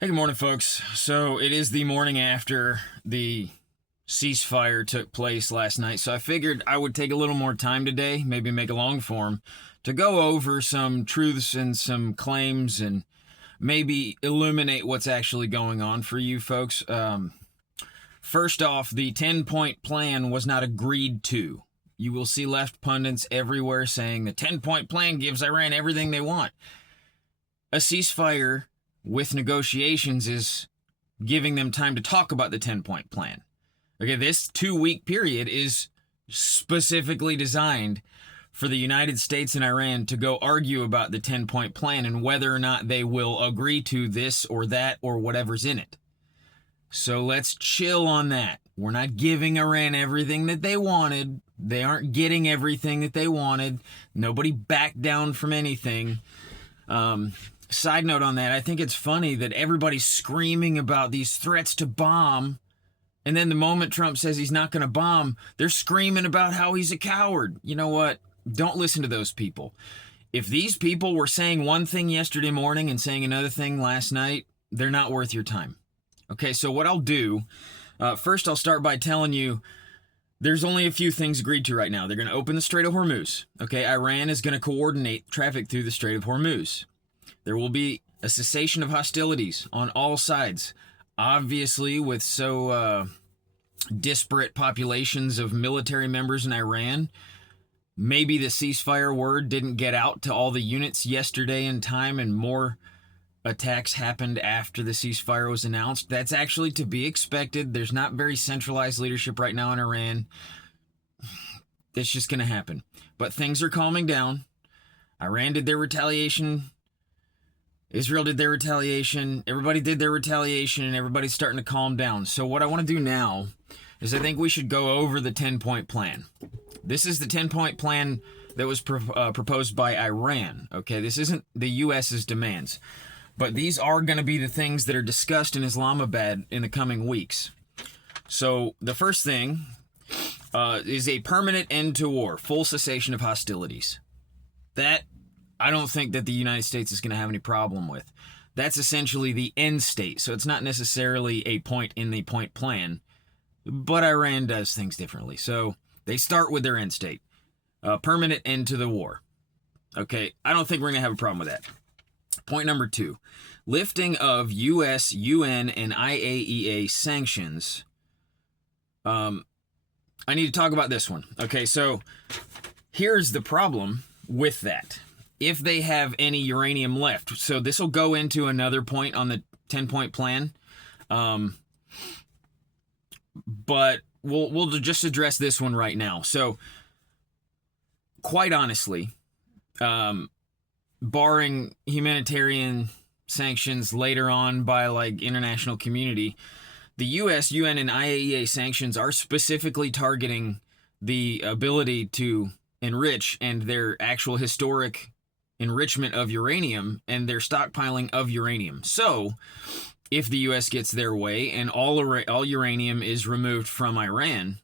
Hey, good morning, folks. So it is the morning after the ceasefire took place last night. So I figured I would take a little more time today, maybe make a long form, to go over some truths and some claims and maybe illuminate what's actually going on for you folks. First off, the 10-point plan was not agreed to. You will see left pundits everywhere saying the 10-point plan gives Iran everything they want. A ceasefire with negotiations is giving them time to talk about the 10-point plan. Okay, this 2-week period is specifically designed for the United States and Iran to go argue about the 10-point plan and whether or not they will agree to this or that or whatever's in it. So let's chill on that. We're not giving Iran everything that they wanted. They aren't getting everything that they wanted. Nobody backed down from anything. Side note on that, I think it's funny that everybody's screaming about these threats to bomb, and then the moment Trump says he's not going to bomb, they're screaming about how he's a coward. You know what? Don't listen to those people. If these people were saying one thing yesterday morning and saying another thing last night, they're not worth your time. Okay, so what I'll do, first I'll start by telling you there's only a few things agreed to right now. They're going to open the Strait of Hormuz. Okay, Iran is going to coordinate traffic through the Strait of Hormuz. There will be a cessation of hostilities on all sides. Obviously, with so disparate populations of military members in Iran, maybe the ceasefire word didn't get out to all the units yesterday in time, and more attacks happened after the ceasefire was announced. That's actually to be expected. There's not very centralized leadership right now in Iran. It's just going to happen. But things are calming down. Iran did their retaliation. Israel did their retaliation. Everybody did their retaliation, and everybody's starting to calm down. So what I want to do now is I think we should go over the 10-point plan. This is the 10-point plan that was proposed by Iran. Okay, this isn't the U.S.'s demands. But these are going to be the things that are discussed in Islamabad in the coming weeks. So the first thing is a permanent end to war, full cessation of hostilities. That I don't think that the United States is going to have any problem with. That's essentially the end state. So it's not necessarily a point in the point plan, but Iran does things differently. So they start with their end state, permanent end to the war. Okay, I don't think we're going to have a problem with that. Point number 2, lifting of U.S., UN, and IAEA sanctions. I need to talk about this one. Okay, so here's the problem with that. If they have any uranium left, so this will go into another point on the 10-point plan, but we'll just address this one right now. So, quite honestly, barring humanitarian sanctions later on by like international community, the U.S., UN, and IAEA sanctions are specifically targeting the ability to enrich and their actual historic enrichment of uranium and their stockpiling of uranium. So, if the U.S. gets their way and all uranium is removed from Iran,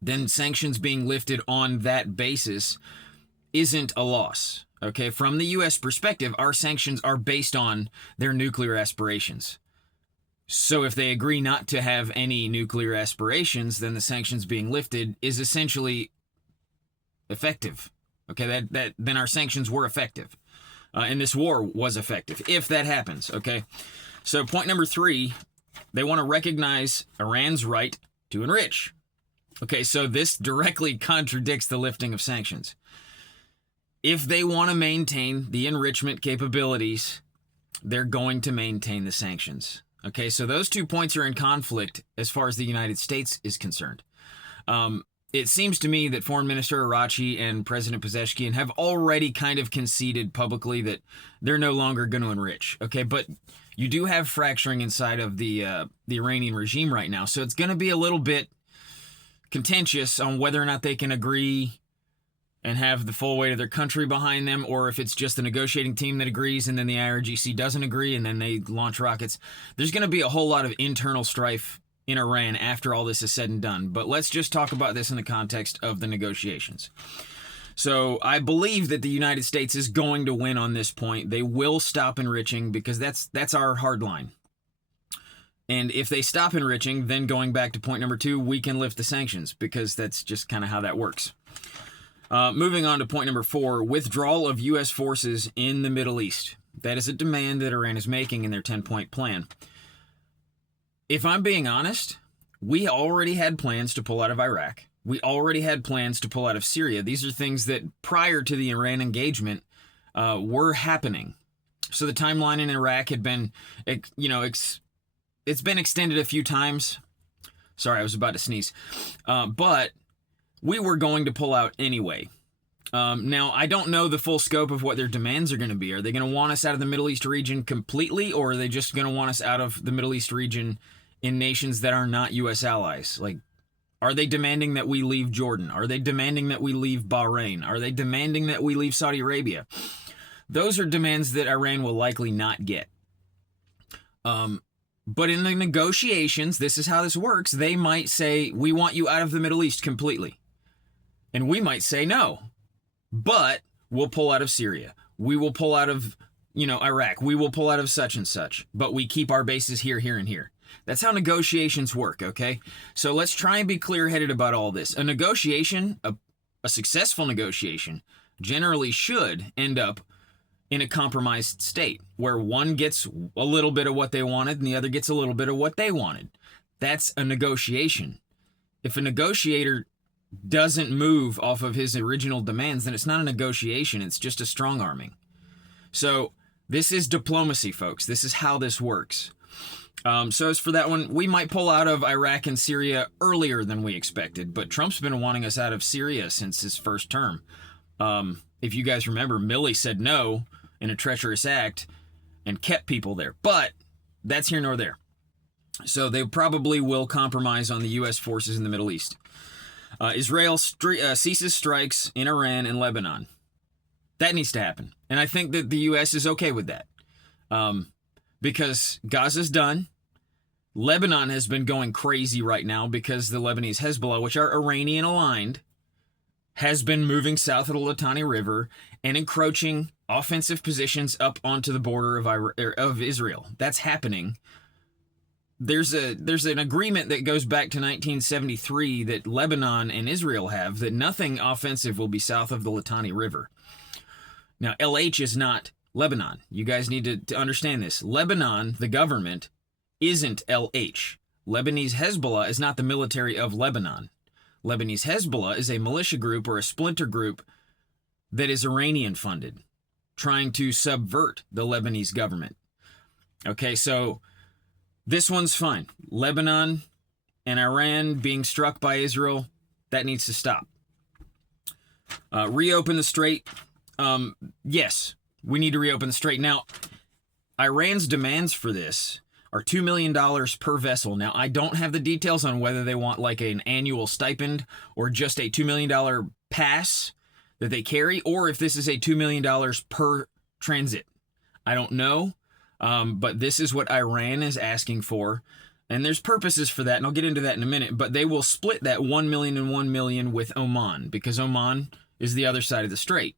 then sanctions being lifted on that basis isn't a loss. Okay, from the U.S. perspective, our sanctions are based on their nuclear aspirations. So if they agree not to have any nuclear aspirations, then the sanctions being lifted is essentially effective. Okay, then our sanctions were effective. And this war was effective, if that happens, okay? So point number 3, they want to recognize Iran's right to enrich. Okay, so this directly contradicts the lifting of sanctions. If they want to maintain the enrichment capabilities, they're going to maintain the sanctions. Okay, so those 2 points are in conflict as far as the United States is concerned. It seems to me that Foreign Minister Arachi and President Pezeshkian have already kind of conceded publicly that they're no longer going to enrich. Okay, but you do have fracturing inside of the Iranian regime right now, so it's going to be a little bit contentious on whether or not they can agree and have the full weight of their country behind them, or if it's just the negotiating team that agrees and then the IRGC doesn't agree and then they launch rockets. There's going to be a whole lot of internal strife in Iran after all this is said and done. But let's just talk about this in the context of the negotiations. So I believe that the United States is going to win on this point. They will stop enriching because that's our hard line. And if they stop enriching, then going back to point number 2, we can lift the sanctions, because that's just kind of how that works. Moving on to point number 4, withdrawal of U.S. forces in the Middle East. That is a demand that Iran is making in their 10-point plan. If I'm being honest, we already had plans to pull out of Iraq. We already had plans to pull out of Syria. These are things that prior to the Iran engagement were happening. So the timeline in Iraq had been, it's been extended a few times. Sorry, I was about to sneeze. But we were going to pull out anyway. Now, I don't know the full scope of what their demands are going to be. Are they going to want us out of the Middle East region completely, or are they just going to want us out of the Middle East region in nations that are not U.S. allies? Like, are they demanding that we leave Jordan? Are they demanding that we leave Bahrain? Are they demanding that we leave Saudi Arabia? Those are demands that Iran will likely not get. But in the negotiations, this is how this works. They might say, we want you out of the Middle East completely. And we might say no. But we'll pull out of Syria. We will pull out of, Iraq. We will pull out of such and such. But we keep our bases here, here, and here. That's how negotiations work, okay? So let's try and be clear-headed about all this. A negotiation, a successful negotiation, generally should end up in a compromised state where one gets a little bit of what they wanted and the other gets a little bit of what they wanted. That's a negotiation. If a negotiator doesn't move off of his original demands, then it's not a negotiation. It's just a strong-arming. So this is diplomacy, folks. This is how this works. So as for that one, we might pull out of Iraq and Syria earlier than we expected, but Trump's been wanting us out of Syria since his first term. If you guys remember, Milley said no in a treacherous act and kept people there. But that's here nor there. So they probably will compromise on the U.S. forces in the Middle East. Israel ceases strikes in Iran and Lebanon. That needs to happen. And I think that the U.S. is okay with that. Because Gaza's done. Lebanon has been going crazy right now because the Lebanese Hezbollah, which are Iranian aligned, has been moving south of the Litani River and encroaching offensive positions up onto the border of Israel. That's happening. There's an agreement that goes back to 1973 that Lebanon and Israel have that nothing offensive will be south of the Litani River. Now, LH is not Lebanon. You guys need to understand this. Lebanon, the government, isn't LH. Lebanese Hezbollah is not the military of Lebanon. Lebanese Hezbollah is a militia group or a splinter group that is Iranian funded, trying to subvert the Lebanese government. Okay, so this one's fine. Lebanon and Iran being struck by Israel, that needs to stop. Reopen the strait. Yes, we need to reopen the strait. Now, Iran's demands for this are $2 million per vessel. Now, I don't have the details on whether they want like an annual stipend or just a $2 million pass that they carry, or if this is a $2 million per transit. I don't know, but this is what Iran is asking for. And there's purposes for that, and I'll get into that in a minute. But they will split that $1 million and $1 million with Oman, because Oman is the other side of the strait.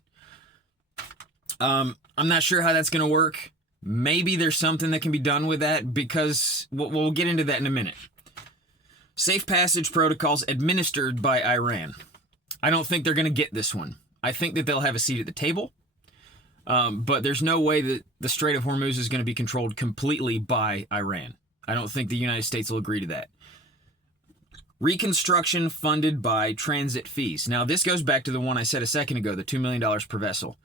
I'm not sure how that's going to work. Maybe there's something that can be done with that, because we'll get into that in a minute. Safe passage protocols administered by Iran. I don't think they're going to get this one. I think that they'll have a seat at the table, but there's no way that the Strait of Hormuz is going to be controlled completely by Iran. I don't think the United States will agree to that. Reconstruction funded by transit fees. Now, this goes back to the one I said a second ago, the $2 million per vessel.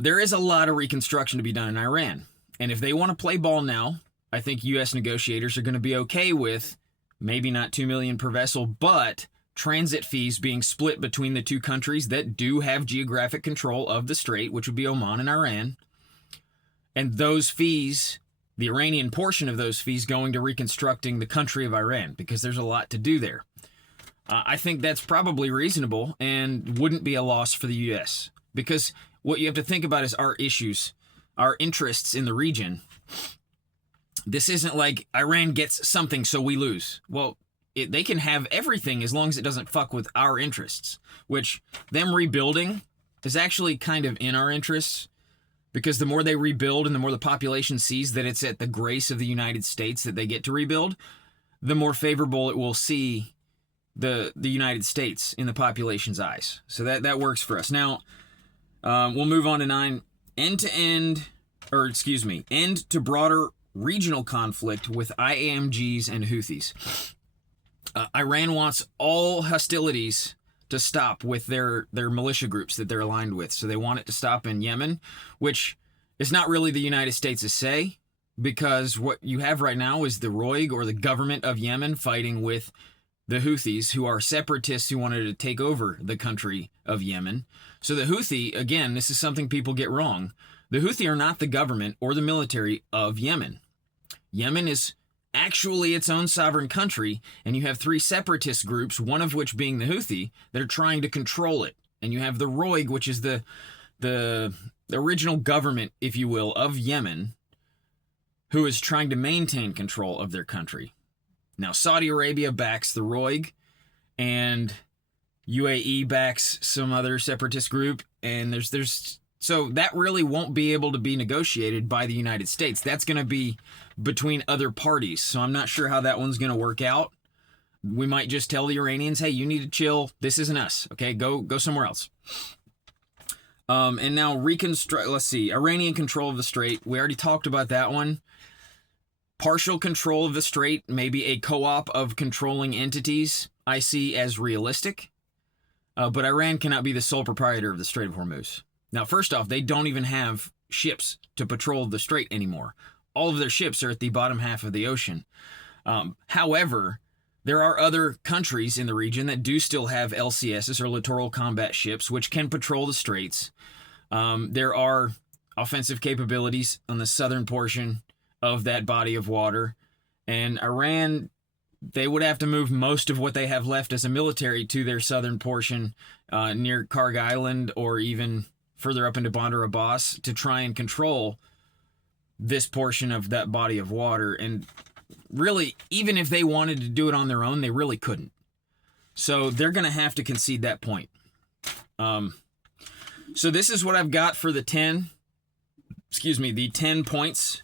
There is a lot of reconstruction to be done in Iran. And if they want to play ball now, I think U.S. negotiators are going to be okay with maybe not $2 million per vessel, but transit fees being split between the two countries that do have geographic control of the strait, which would be Oman and Iran. And those fees, the Iranian portion of those fees, going to reconstructing the country of Iran, because there's a lot to do there. I think that's probably reasonable and wouldn't be a loss for the U.S. Because what you have to think about is our issues, our interests in the region. This isn't like Iran gets something so we lose. Well, they can have everything as long as it doesn't fuck with our interests, which them rebuilding is actually kind of in our interests. because the more they rebuild and the more the population sees that it's at the grace of the United States that they get to rebuild, the more favorable it will see the United States in the population's eyes. So that works for us. Now, we'll move on to 9. End to broader regional conflict with IAMGs and Houthis. Iran wants all hostilities to stop with their militia groups that they're aligned with. So they want it to stop in Yemen, which is not really the United States' say, because what you have right now is the Roig, or the government of Yemen, fighting with the Houthis, who are separatists who wanted to take over the country of Yemen. So the Houthi, again, this is something people get wrong. The Houthi are not the government or the military of Yemen. Yemen is actually its own sovereign country, and you have 3 separatist groups, one of which being the Houthi, that are trying to control it. And you have the Roig, which is the original government, if you will, of Yemen, who is trying to maintain control of their country. Now, Saudi Arabia backs the Roig, and UAE backs some other separatist group, and so that really won't be able to be negotiated by the United States. That's going to be between other parties. So I'm not sure how that one's going to work out. We might just tell the Iranians, hey, you need to chill. This isn't us. Okay, go somewhere else. And now let's see, Iranian control of the strait. We already talked about that one. Partial control of the strait, maybe a co-op of controlling entities, I see as realistic. But Iran cannot be the sole proprietor of the Strait of Hormuz. Now, first off, they don't even have ships to patrol the strait anymore. All of their ships are at the bottom half of the ocean. However, there are other countries in the region that do still have LCSs, or littoral combat ships, which can patrol the straits. There are offensive capabilities on the southern portion of that body of water. And Iran, they would have to move most of what they have left as a military to their southern portion near Karg Island, or even further up into Bandar Abbas, to try and control this portion of that body of water. And really, even if they wanted to do it on their own, they really couldn't. So they're going to have to concede that point. So this is what I've got for the 10 points.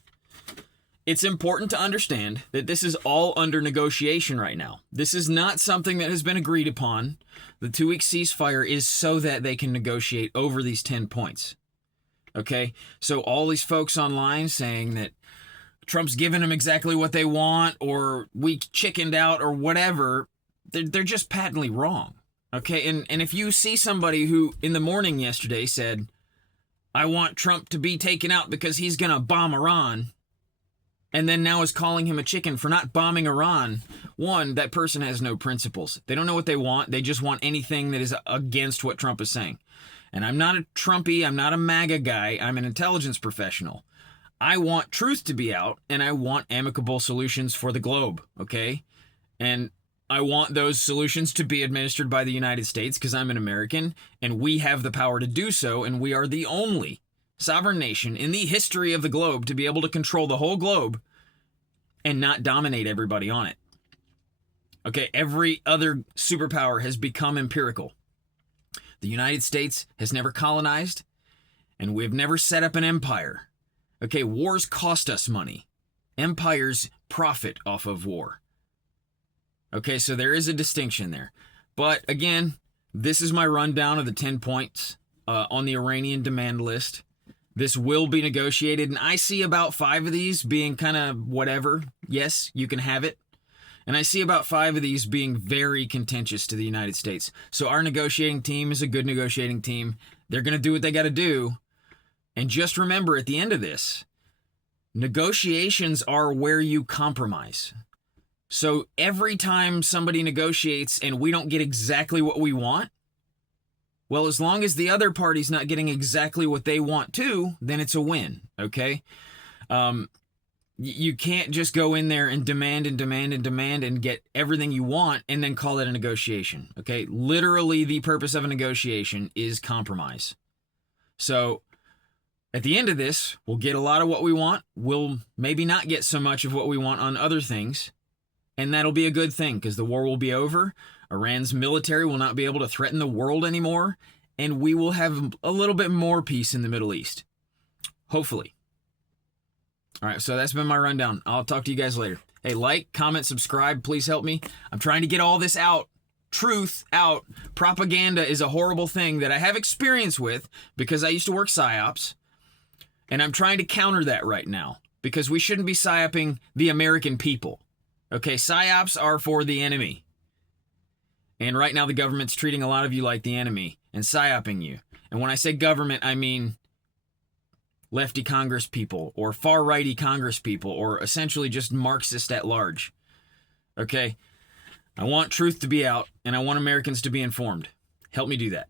It's important to understand that this is all under negotiation right now. This is not something that has been agreed upon. The 2-week ceasefire is so that they can negotiate over these 10 points. Okay? So all these folks online saying that Trump's giving them exactly what they want, or we chickened out, or whatever, they're just patently wrong. Okay? And if you see somebody who in the morning yesterday said, I want Trump to be taken out because he's going to bomb Iran, and then now is calling him a chicken for not bombing Iran, one, that person has no principles. They don't know what they want. They just want anything that is against what Trump is saying. And I'm not a Trumpy. I'm not a MAGA guy. I'm an intelligence professional. I want truth to be out, and I want amicable solutions for the globe, okay? And I want those solutions to be administered by the United States, because I'm an American, and we have the power to do so, and we are the only sovereign nation in the history of the globe to be able to control the whole globe and not dominate everybody on it. Okay, every other superpower has become empirical. The United States has never colonized, and we've never set up an empire. Okay, wars cost us money. Empires profit off of war. Okay, so there is a distinction there. But again, this is my rundown of the 10 points on the Iranian demand list. This will be negotiated, and I see about 5 of these being kind of whatever. Yes, you can have it. And I see about 5 of these being very contentious to the United States. So our negotiating team is a good negotiating team. They're going to do what they got to do. And just remember, at the end of this, negotiations are where you compromise. So every time somebody negotiates and we don't get exactly what we want, well, as long as the other party's not getting exactly what they want too, then it's a win, okay? You can't just go in there and demand and get everything you want and then call it a negotiation, okay? Literally, the purpose of a negotiation is compromise. So at the end of this, we'll get a lot of what we want. We'll maybe not get so much of what we want on other things, and that'll be a good thing, because the war will be over. Iran's military will not be able to threaten the world anymore, and we will have a little bit more peace in the Middle East. Hopefully. All right, so that's been my rundown. I'll talk to you guys later. Hey, like, comment, subscribe. Please help me. I'm trying to get all this out. Truth out. Propaganda is a horrible thing that I have experience with because I used to work PSYOPs. And I'm trying to counter that right now because we shouldn't be PSYOPing the American people. Okay, PSYOPs are for the enemy. And right now the government's treating a lot of you like the enemy and PSYOPing you. And when I say government, I mean lefty Congress people or far-righty Congress people or essentially just Marxist at large. Okay? I want truth to be out and I want Americans to be informed. Help me do that.